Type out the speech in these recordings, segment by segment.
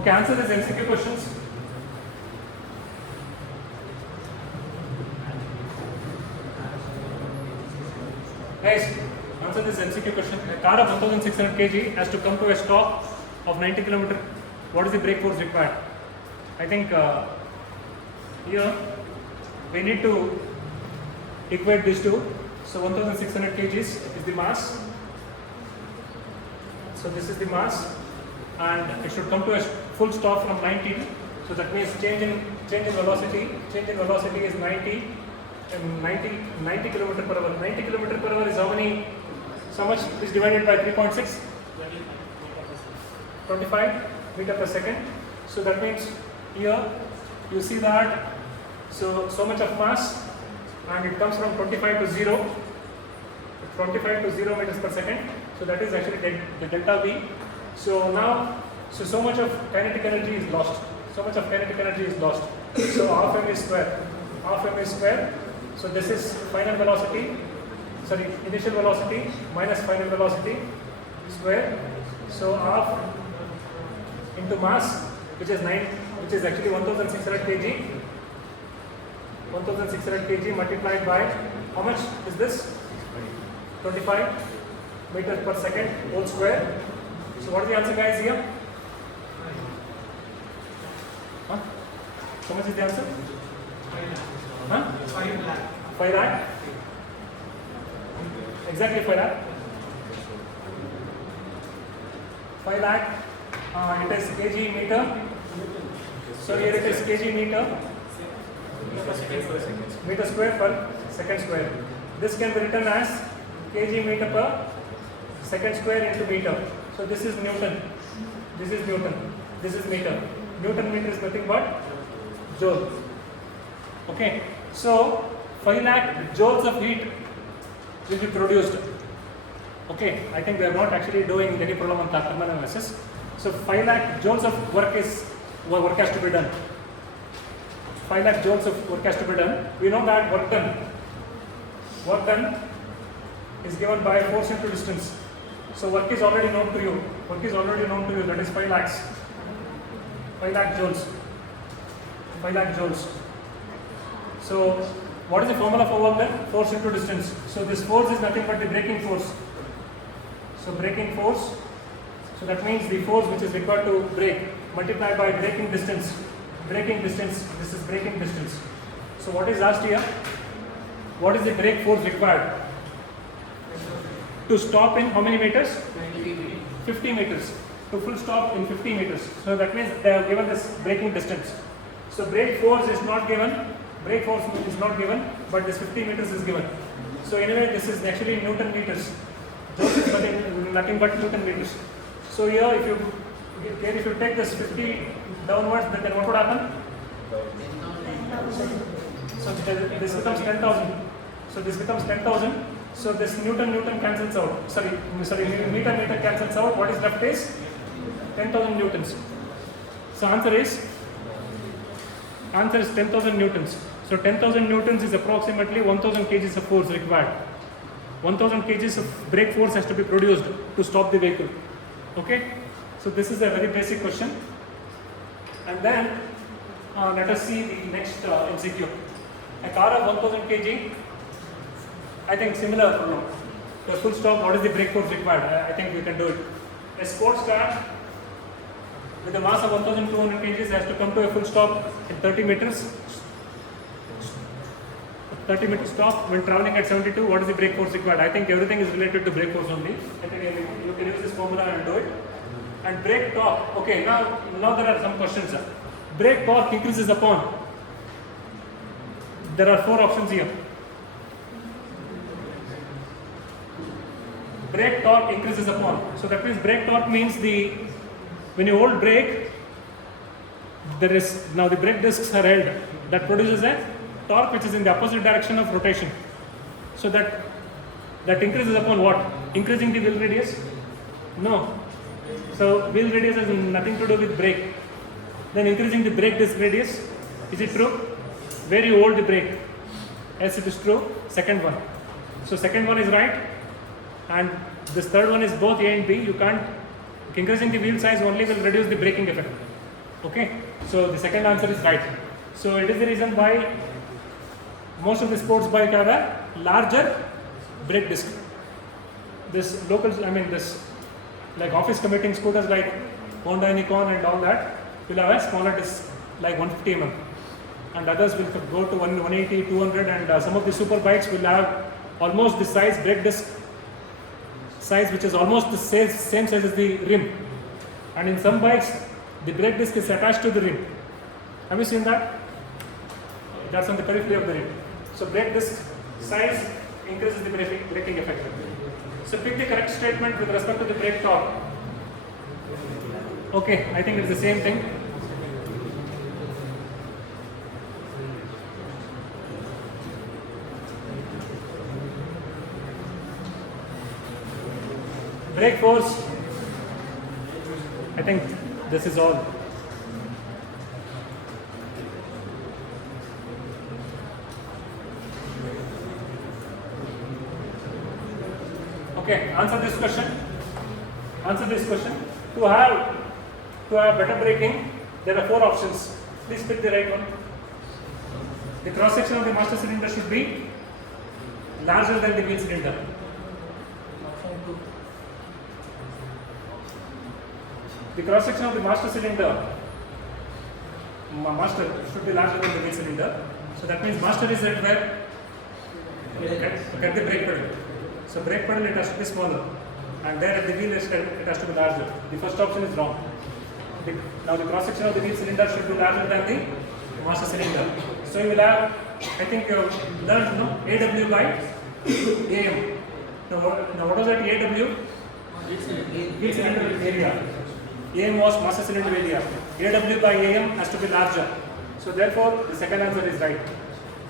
Okay, answer these MCQ questions. Guys, answer this MCQ question. A car of 1600 kg has to come to a stop of 90 km. What is the brake force required? I think here we need to equate these two. So 1600 kg is the mass. So this is the mass, and it should come to a full stop from 90. So that means change in velocity. Change in velocity is 90 km per hour. 90 km per hour is how many? So much is divided by 3.6. 25 meter per second. So that means here you see that so much of mass, and it comes from 25 to 0. 25 to 0 meters per second. So that is actually the delta V. So now, so much of kinetic energy is lost. So much of kinetic energy is lost. So half m is square. Half m is square. So this is final velocity. Sorry, initial velocity minus final velocity square. So half into mass, which is actually 1600 kg. 1600 kg multiplied by how much is this? 25 meters per second whole square. So what is the answer, guys, here? Huh? How much is the answer? 5 lakh. Exactly 5 lakh. 5 lakh. It is kg meter. So here it is kg meter. Meter square per second square. This can be written as kg meter per second square into meter. So this is Newton, this is Newton, this is meter. Newton meter is nothing but joule. Okay, so 5 lakh joules of heat will be produced. Okay, I think we are not actually doing any problem on thermal analysis. So 5 lakh joules of work has to be done. 5 lakh joules of work has to be done. We know that work done is given by force into distance. So work is already known to you. Work is already known to you. That is 5 lakhs. 5 lakh joules. 5 lakh joules. So what is the formula for work done? Force into distance. So this force is nothing but the braking force. So braking force. So that means the force which is required to brake multiplied by braking distance. Braking distance. This is braking distance. So what is asked here? What is the brake force required? To stop in how many meters? 50 meters. To full stop in 50 meters. So that means they have given this braking distance. So brake force is not given. Brake force is not given, but this 50 meters is given. So anyway, this is actually Newton meters. Joules is nothing but Newton meters. So here, if you take this 50 downwards, then what would happen? So this becomes 10,000. So this becomes 10,000. So this Newton cancels out. Sorry, meter cancels out. What is left is 10,000 newtons. So answer is 10,000 newtons. So 10,000 newtons is approximately 1,000 kgs of force required. 1,000 kgs of brake force has to be produced to stop the vehicle. Okay. So this is a very basic question. And then let us see the next MCQ. A car of 1,000 kg. I think similar problem. The full stop, what is the brake force required? I think we can do it. A sports car with a mass of 1,200 kg has to come to a full stop in 30 meters. 30 meter stop when traveling at 72. What is the brake force required? I think everything is related to brake force only. I think you can use this formula and do it. And brake torque. Okay, now there are some questions. Brake torque increases upon. There are 4 options here. Brake torque increases upon. So that means brake torque means when you hold brake, now the brake discs are held. That produces a torque which is in the opposite direction of rotation. So that increases upon what? Increasing the wheel radius? No. So wheel radius has nothing to do with brake. Then increasing the brake disc radius. Is it true? Where you hold the brake? Yes, it is true. Second one. So second one is right. And this third one is both A and B. You can't, increasing the wheel size only will reduce the braking effect. Okay, so the second answer is right. So it is the reason why most of the sports bike have a larger brake disc. This local, this like office commuting scooters like Honda, Nikon and all that will have a smaller disc like 150 mm, and others will go to 180, 200, and some of the super bikes will have almost the size brake disc size which is almost the same size as the rim, and in some bikes the brake disc is attached to the rim. Have you seen that? That's on the periphery of the rim. So brake disc size increases the braking effect. So pick the correct statement with respect to the brake torque. Okay, I think it's the same thing. Brake force, I think this is all. Okay, answer this question. Answer this question. To have better braking, there are 4 options. Please pick the right one. The cross section of the master cylinder should be larger than the wheel cylinder. The cross section of the master cylinder should be larger than the wheel cylinder. So that means master is at where? Get the brake pedal. So brake pedal it has to be smaller, and there at the wheel it has to be larger. The first option is wrong. Now the cross section of the wheel cylinder should be larger than the master cylinder. So you will have, I think you have learned, no? AW by AM. Now what was that AW? Wheel cylinder area. AM was master cylinder area. AW by AM has to be larger. So therefore the second answer is right.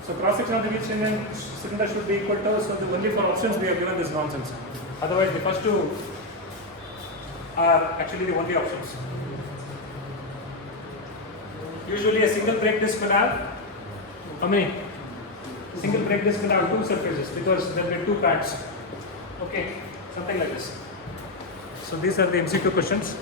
So cross section of the wheel cylinder should be equal to, so the only 4 options we have given this nonsense. Otherwise the first 2 are actually the only options. Usually a single brake disc will have how many? Single brake disc will have 2 surfaces because there will be 2 pads. Okay, something like this. So these are the MCQ questions.